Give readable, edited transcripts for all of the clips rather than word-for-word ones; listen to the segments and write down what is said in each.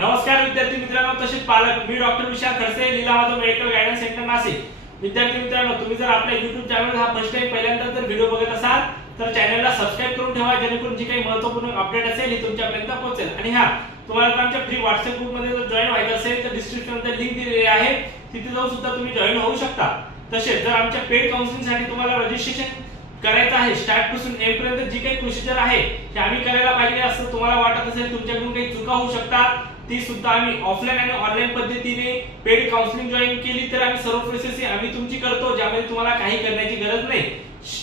नमस्कार विद्यार्थी मित्रांनो, तसेच पालक, मी doctor Vishal Khadse, Lilavati medical guidance centre Nashik. विद्यार्थी मित्रांनो, तुम्ही जर आपल्या YouTube चॅनल हा फर्स्ट टाइम पहिल्यांदा जर व्हिडिओ बघत असाल तर चॅनलला सबस्क्राइब करून ठेवा, जेणेकरून जी काही महत्त्वपूर्ण अपडेट असेल ही तुमच्यापर्यंत पोहोचेल। आणि हा तुम्हाला जर आमच्या फ्री WhatsApp ग्रुप मध्ये जर जॉइन व्हायचं असेल तर डिस्क्रिप्शन मध्ये लिंक दिलेली आहे, तिथे जाऊन सुद्धा तुम्ही जॉइन होऊ शकता। तसेच जर आमच्या पेड काउन्सिलिंग साठी तुम्हाला रजिस्ट्रेशन करायचं आहे, स्टार्ट पासून एंड पर्यंत जी काही प्रोसिजर आहे ती आम्ही करायला पाहिजे असं तुम्हाला वाटत असेल, तुमच्याकडून काही चुका होऊ शकतात, ती सुद्धा आम्ही ऑफलाइन आणि ऑनलाइन पद्धतीने पेड काउन्सिलिंग जॉइन केली तर आम्ही सर्व प्रोसेस आम्ही तुमची करतो, ज्यामध्ये तुम्हाला काही करण्याची गरज नाही।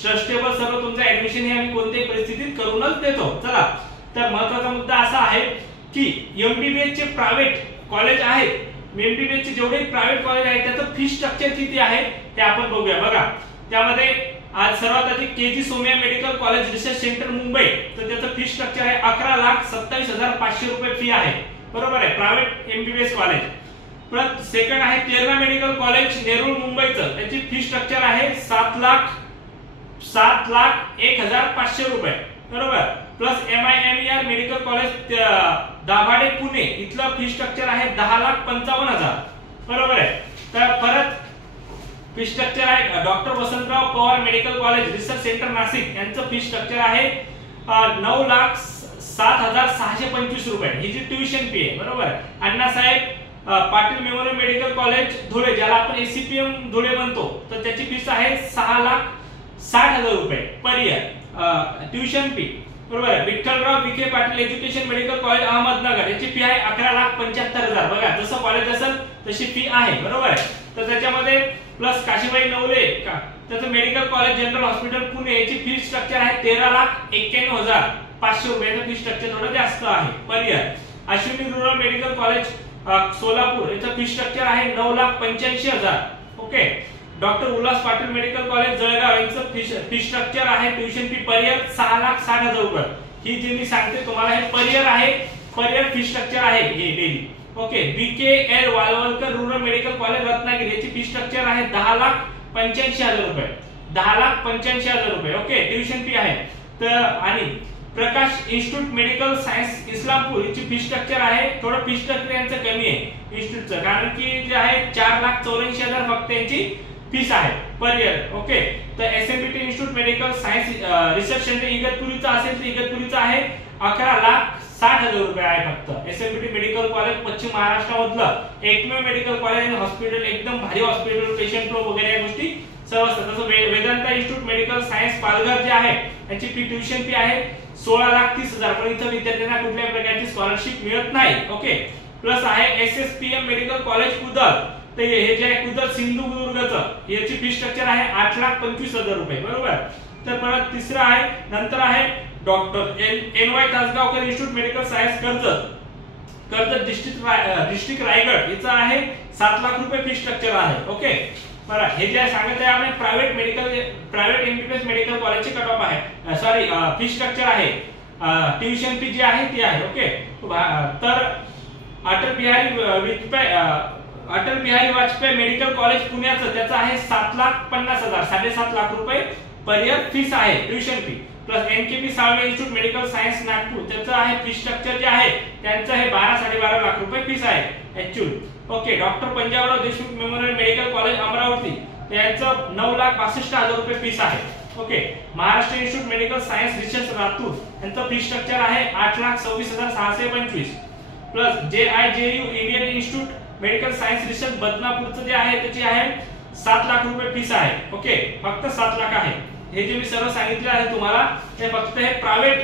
ट्रस्टेबल सर्व तुमचं ऍडमिशन हे आम्ही कोणत्याही परिस्थितीत करूनच देतो। चला तर महत्त्वाचा मुद्दा असा आहे की एमबीबीएस चे प्रायव्हेट कॉलेज आहेत, एमबीबीएस चे जेवढे प्रायव्हेट कॉलेज आहेत त्याचं फी स्ट्रक्चर किती आहे ते आपण बघूया। बघा, त्यामध्ये आज सर्वात आधी KG Somaiya medical college research centre Mumbai, तर त्याचं फी स्ट्रक्चर आहे 11,27,500 रुपये फी आहे, बरोबर आहे, प्रायव्हेट एमबीबीएस कॉलेज। परत सेकंड आहे तेरणा मेडिकल कॉलेज नेरूळ मुंबईचं, त्याची फी स्ट्रक्चर आहे 7,01,500 रुपये, बरोबर। Plus MIMER medical college Dabhade Pune, इथलं फी स्ट्रक्चर आहे 10,55,000, बरोबर आहे। तर परत फी स्ट्रक्चर आहे doctor Vasantrao Pawar medical college research centre Nashik, यांचं फी स्ट्रक्चर आहे 9,07,625 रुपये, ही जी ट्युशन फी आहे, बरोबर। Annasaheb Patil memorial medical college Dhule, ज्याला आपण ACPM धुळे म्हणतो, तर त्याची फीस आहे 6,60,000 रुपये पर इयर ट्युशन फी, बरोबर। Vitthalrao Vikhe Patil education medical college Ahmednagar, याची फी आहे 11,75,000, बघा जसं कॉलेज असेल तशी फी आहे, बरोबर आहे। तर त्याच्यामध्ये प्लस काशीबाई नवले त्याचं medical college general hospital Pune, याची फी स्ट्रक्चर आहे 13,91,500 रुपये, फी स्ट्रक्चर थोडं जास्त आहे per year. Ashwini rural medical college Solapur, याचं फी स्ट्रक्चर आहे 9,85,000, okay. Doctor Ulhas Patil medical college Jalgaon, यांचं फी स्ट्रक्चर आहे ट्युशन फी पर इयर 6,60,000 रुपये, ही जी मी सांगते तुम्हाला हे पर इयर आहे, पर इयर फी स्ट्रक्चर आहे हे daily, okay. BKL Walawalkar rural medical college Ratnagiri, याची फी स्ट्रक्चर आहे 10,85,000 रुपये, 10,85,000 रुपये, ओके, ट्युशन फी आहे। तर आणि प्रकाश इन्स्टिट्यूट मेडिकल सायन्स इस्लामपूर, याची फी स्ट्रक्चर आहे, थोडं फी स्ट्रक्चर यांचं कमी आहे इन्स्टिट्यूटचं, कारण की जे आहे 4,84,000 फक्त यांची फीस आहे पर इयर, ओके। तर SMBT institute medical science research centre इगतपुरीचा असेल तर इगतपुरीचा आहे 11,60,000 रुपये आहे फक्त। SMBT मेडिकल कॉलेज पश्चिम महाराष्ट्रामधलं एकमेव मेडिकल कॉलेज आणि हॉस्पिटल, एकदम भारी हॉस्पिटल, पेशंट फ्लो वगैरे या गोष्टी सर्व असतात। तसं Vedanta institute medical science Palghar जे आहे याची फी ट्युशन फी आहे 16,30,000, पण इथं विद्यार्थ्यांना कुठल्याही प्रकारची स्कॉलरशिप मिळत नाही, ओके। प्लस आहे SSPM मेडिकल कॉलेज कुदर, तर हे जे आहे कुदर सिंधुदुर्गचं, याची फी स्ट्रक्चर आहे 8,25,000 रुपये, बरोबर। तर परत तिसरं आहे, नंतर आहे doctor NY Tasgaonkar institute medical science Karjat district Raigad, याचं आहे 7 लाख रुपये फी स्ट्रक्चर आहे, ओके। बरं, हे जे सांगत आहे आपण प्रायव्हेट MBBS मेडिकल कॉलेजची कट ऑफ आहे, सॉरी फी स्ट्रक्चर आहे, ट्युशन फी जी आहे ती आहे, ओके। तर अटल बिहारी वाजपेयी मेडिकल कॉलेज पुण्याचं, त्याचं आहे 7,50,000, 7.5 लाख रुपये पर इयर फीस आहे tuition fee. Plus NKP Salve institute medical science Nagpur, त्याचं आहे फी स्ट्रक्चर जे आहे त्यांचं हे 12-12.5 लाख रुपये फीस आहे actually, okay. Doctor Panjabrao Deshmukh memorial medical college Amravati, त्यांचं 9,62,000 रुपये फीस आहे, okay. Maharashtra institute medical science research Latur, यांचं फी स्ट्रक्चर आहे 8,26,625। Plus JIJU Indian institute medical science research बदनापूरचं जे आहे त्याची आहे 7 लाख रुपये फीस आहे, ओके, फक्त 7 लाख आहे। हे जे मी सर्व सांगितले आहे तुम्हाला, हे फक्त हे प्रायव्हेट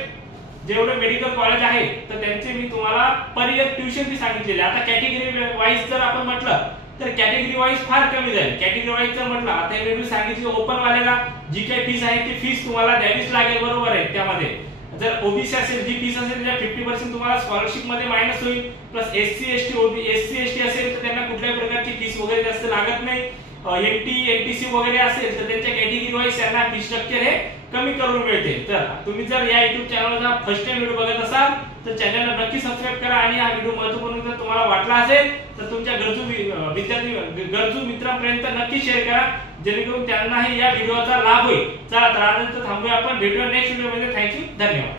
जेवढे मेडिकल कॉलेज आहे तर त्यांचे मी तुम्हाला पर इयर ट्युशन फी सांगितलेली। आता कॅटेगरी वाईज जर आपण म्हटलं तर कॅटेगरी वाईज फार कमी जाईल। कॅटेगरी वाईज जर म्हटलं, आता हे मी सांगितलं ओपन वाल्याला जी काही फीस आहे ती फीस तुम्हाला द्यावीच लागेल, बरोबर आहे। त्यामध्ये जर OBC असेल, जी फीस असेल त्याच्या 50% तुम्हाला स्कॉलरशिप मध्ये मायनस होईल। प्लस SC ST असेल तर त्यांना कुठल्याही प्रकारची फीस वगैरे जास्त लागत नाही। NTC वगैरे असेल तर त्यांच्या कॅटेगरी वाईज त्यांना फी स्ट्रक्चर हे कमी करून मिळते। तर तुम्ही जर या YouTube चॅनलचा फर्स्ट टाइम व्हिडिओ बघत असाल तर चॅनलला नक्की सबस्क्राइब करा, आणि हा व्हिडिओ महत्त्वपूर्ण जर तुम्हाला वाटला असेल तर तुमच्या गरजू मित्रांपर्यंत नक्की शेअर करा, जेणेकरून त्यांनाही या व्हिडिओचा लाभ होईल। चला तर आता थांबूया आपण, भेटूया नेक्स्ट व्हिडिओ मध्ये। थँक्यू, धन्यवाद।